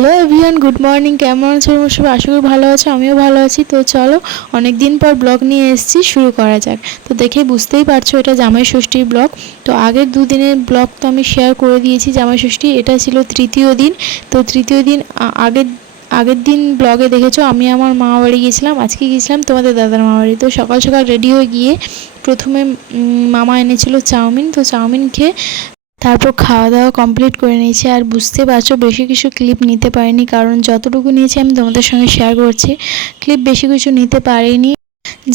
Hello everyone, good morning. কেমন আছো সবাই? আশা করি ভালো আছো, আমিও ভালো আছি। তো চলো, অনেক দিন পর ব্লগ নিয়ে এসেছি, শুরু করা যাক। তো দেখে বুঝতেই পারছো এটা জামাই ষষ্ঠীর ব্লগ। তো আগের দুদিনের ব্লগ তো আমি শেয়ার করে দিয়েছি। জামাই ষষ্ঠী এটা ছিল তৃতীয় দিন। তো তৃতীয় দিন আগের দিন ব্লগে দেখেছো আমি আমার মামা বাড়ি গিয়েছিলাম। আজকে গিয়েছিলাম তোমাদের দাদার মামা বাড়ি। তো সকাল সকাল রেডি হয়ে গিয়ে প্রথমে মামা এনেছিল চাউমিন। তো চাউমিন খেয়ে তারপর খাওয়া দাওয়া কমপ্লিট করে নিয়েছি। আর বুঝতে পারছো বেশি কিছু ক্লিপ নিতে পারিনি, কারণ যতটুকু নিয়েছি আমি তোমাদের সঙ্গে শেয়ার করছি। ক্লিপ বেশি কিছু নিতে পারিনি।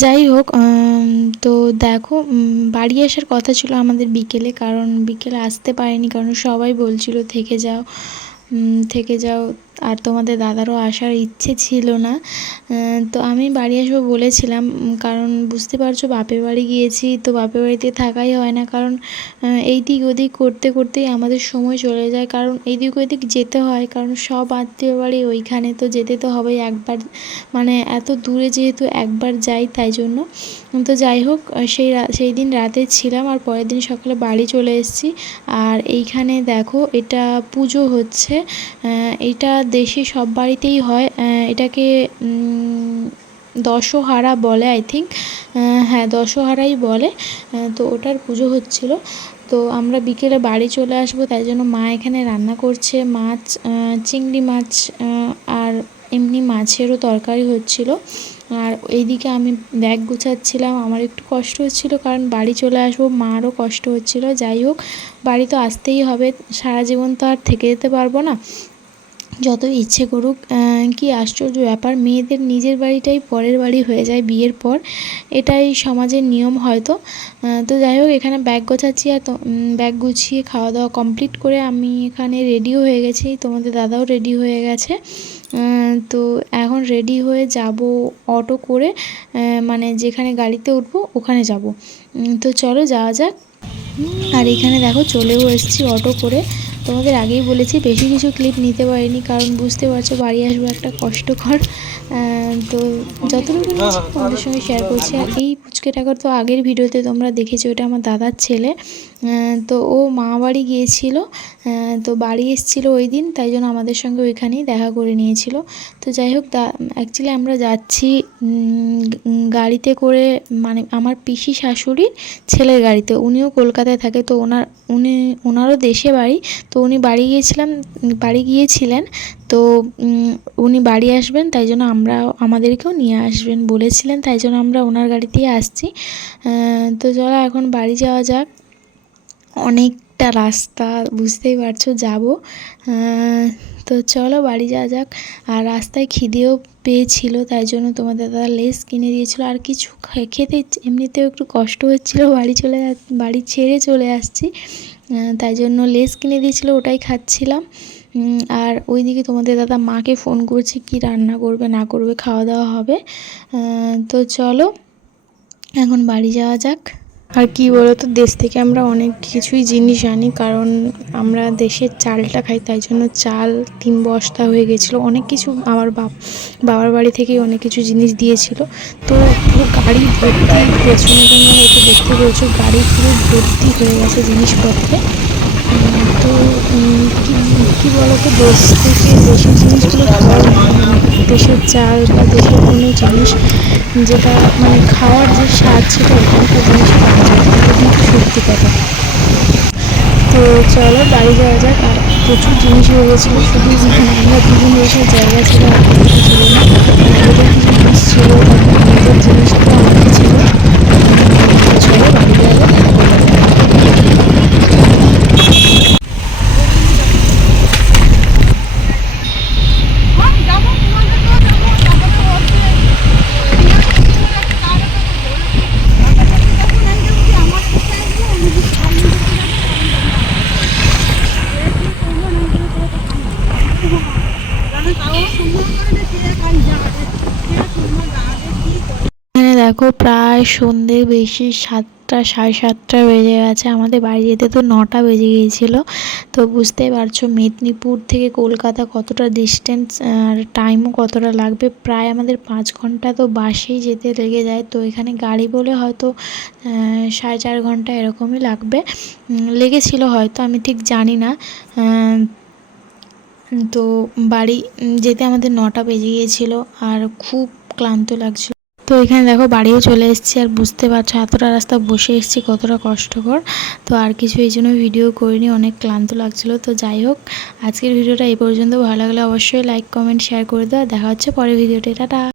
যাই হোক, তো দেখো, বাড়ি আসার কথা ছিল আমাদের বিকেলে, কারণ বিকেলে আসতে পারিনি, কারণ সবাই বলছিল থেকে যাও থেকে যাও। আর তোমাদের দাদারও আসার ইচ্ছে ছিল না। তো আমি বাড়ি আসবো বলেছিলাম, কারণ বুঝতে পারছো বাপের বাড়ি গিয়েছি, তো বাপের বাড়িতে থাকাই হয় না, কারণ এই দিক ওদিক করতে করতেই আমাদের সময় চলে যায়। কারণ এই দিক ওদিক যেতে হয়, কারণ সব আত্মীয় বাড়ি ওইখানে, তো যেতে তো হবেই একবার, মানে এত দূরে যেহেতু একবার যাই, তাই জন্য। তো যাই হোক, সেই দিন রাতে ছিলাম, আর পরের দিন সকালে বাড়ি চলে এসেছি। আর এইখানে দেখো, এটা পুজো হচ্ছে। এটা দেশে সব বাড়িতেই হয়। এটাকে দশহারা বলে, আই থিঙ্ক। হ্যাঁ, দশহারাই বলে। তো ওটার পুজো হচ্ছিল। তো আমরা বিকেলে বাড়ি চলে আসবো, তাই জন্য মা এখানে রান্না করছে মাছ, চিংড়ি মাছ, আর এমনি মাছেরও তরকারি হচ্ছিল। আর এইদিকে আমি ব্যাগ গুছাচ্ছিলাম। আমার একটু কষ্ট হচ্ছিলো, কারণ বাড়ি চলে আসবো, মারও কষ্ট হচ্ছিলো। যাই হোক, বাড়ি তো আসতেই হবে, সারা জীবন তো আর থেকে যেতে পারবো না, যত ইচ্ছে করুক। কি আশ্চর্য ব্যাপার, মেয়েদের নিজের বাড়িটাই পরের বাড়ি হয়ে যায় বিয়ের পর। এটাই সমাজের নিয়ম হয়তো। তো যাই হোক, এখানে ব্যাগ গোছাচ্ছি। আর ব্যাগ গুছিয়ে খাওয়া দাওয়া কমপ্লিট করে আমি এখানে রেডিও হয়ে গেছি, তোমাদের দাদাও রেডি হয়ে গেছে। তো এখন রেডি হয়ে যাব অটো করে, মানে যেখানে গাড়িতে উঠবো ওখানে যাব। তো চলো যাওয়া যাক। আর এখানে দেখো চলেও এসেছি অটো করে। তোমাদের আগেই বলেছি বেশি কিছু ক্লিপ নিতে পারিনি, কারণ বুঝতে পারছো বাড়ি আসবো একটা কষ্টকর। তো যতটুকু নিয়েছি তোমাদের সঙ্গে শেয়ার করছি। আর এই পুচকে টাকার তো আগের ভিডিওতে তোমরা দেখেছো, এটা আমার দাদার ছেলে। তো ও মামা বাড়ি গিয়েছিল, তো বাড়ি এসেছিলো ওই দিন, তাই জন্য আমাদের সঙ্গে ওইখানেই দেখা করে নিয়েছিল। তো যাই হোক, অ্যাকচুয়ালি আমরা যাচ্ছি গাড়িতে করে, মানে আমার পিসি শাশুড়ির ছেলের গাড়িতে। উনিও কলকাতায় থাকে, তো ওনারও দেশে বাড়ি। তো উনি বাড়ি গিয়েছিলেন। তো উনি বাড়ি আসবেন, তাই জন্য আমাদেরকেও নিয়ে আসবেন বলেছিলেন, তাই জন্য আমরা ওনার গাড়িতেই আসছি। তো চলো এখন বাড়ি যাওয়া যাক। অনেকটা রাস্তা, বুঝতেই পারছো যাব। তো চলো বাড়ি যাওয়া যাক। আর রাস্তায় খিদেও পেয়েছিল, তাই জন্য তোমাদের দাদা লেস কিনে দিয়েছিল। আর কিছু খেতে এমনিতেও একটু কষ্ট হচ্ছিলো, বাড়ি ছেড়ে চলে আসছি, তাই জন্য লেস কিনে দিয়েছিল, ওটাই খাচ্ছিলাম। আর ওইদিকে তোমাদের দাদা মাকে ফোন করছে, কি রান্না করবে না করবে, খাওয়া দাওয়া হবে। তো চলো এখন বাড়ি যাওয়া যাক। আর কি বলতো, দেশ থেকে আমরা অনেক কিছুই জিনিস আনি, কারণ আমরা দেশের চালটা খাই, তাই জন্য চাল 3 বস্তা হয়ে গেছিলো। অনেক কিছু আমার বাবার বাড়ি থেকেই অনেক কিছু জিনিস দিয়েছিল। তো পুরো গাড়ি ভর্তি, পেছনে তোমরা হয়তো দেখতে পেয়েছো, গাড়ি পুরো ভর্তি হয়ে গেছে জিনিসপত্রে। তো কী বলতো, দেশ থেকে দেশের জিনিসগুলো খাওয়া, মানে দেশের চাল বা দেশের কোনো জিনিস যেটা মানে খাওয়ার যে স্বাদ, সেটা ওখানকার জিনিসে পাওয়া যায় না, এটা কিন্তু সত্যি কথা। তো চলো বাড়ি যাওয়া যাক। আর প্রচুর জিনিস হয়ে গেছিলো, শুধু আমরা দুজন বসার জায়গা ছিল, আর কিছু ছিল না। ওদের কিছু জিনিস ছিল, তারপর মেয়েদের জিনিসটাও অনেক ছিল। তো চলো বাড়ি যাওয়া যাক, কথা বলা যাক। এখানে দেখো প্রায় সন্ধে বেশি, 7টা 7:30 বেজে গেছে। আমাদের বাড়ি যেতে তো 9টা বেজে গিয়েছিলো। তো বুঝতেই পারছো মেদিনীপুর থেকে কলকাতা কতটা ডিস্টেন্স, আর টাইমও কতটা লাগবে। প্রায় আমাদের 5 ঘন্টা তো বাসেই যেতে লেগে যায়। তো এখানে গাড়ি বলে হয়তো 4.5 ঘন্টা এরকমই লেগেছিলো হয়তো, আমি ঠিক জানি না। তো বাড়ি যেতে আমাদের 9টা বেজে গিয়েছিলো আর খুব ক্লান্ত লাগছিল। তো এখানে দেখো বাড়িও চলে এসেছি, আর বুঝতে পারছো এতটা রাস্তা বসে এসেছি কতটা কষ্টকর। তো আর কিছু এই জন্য ভিডিও করিনি, অনেক ক্লান্ত লাগছিলো। তো যাই হোক, আজকের ভিডিওটা এই পর্যন্ত। ভালো লাগলে অবশ্যই লাইক কমেন্ট শেয়ার করে দাও। দেখা হচ্ছে পরের ভিডিওতে। টাটা।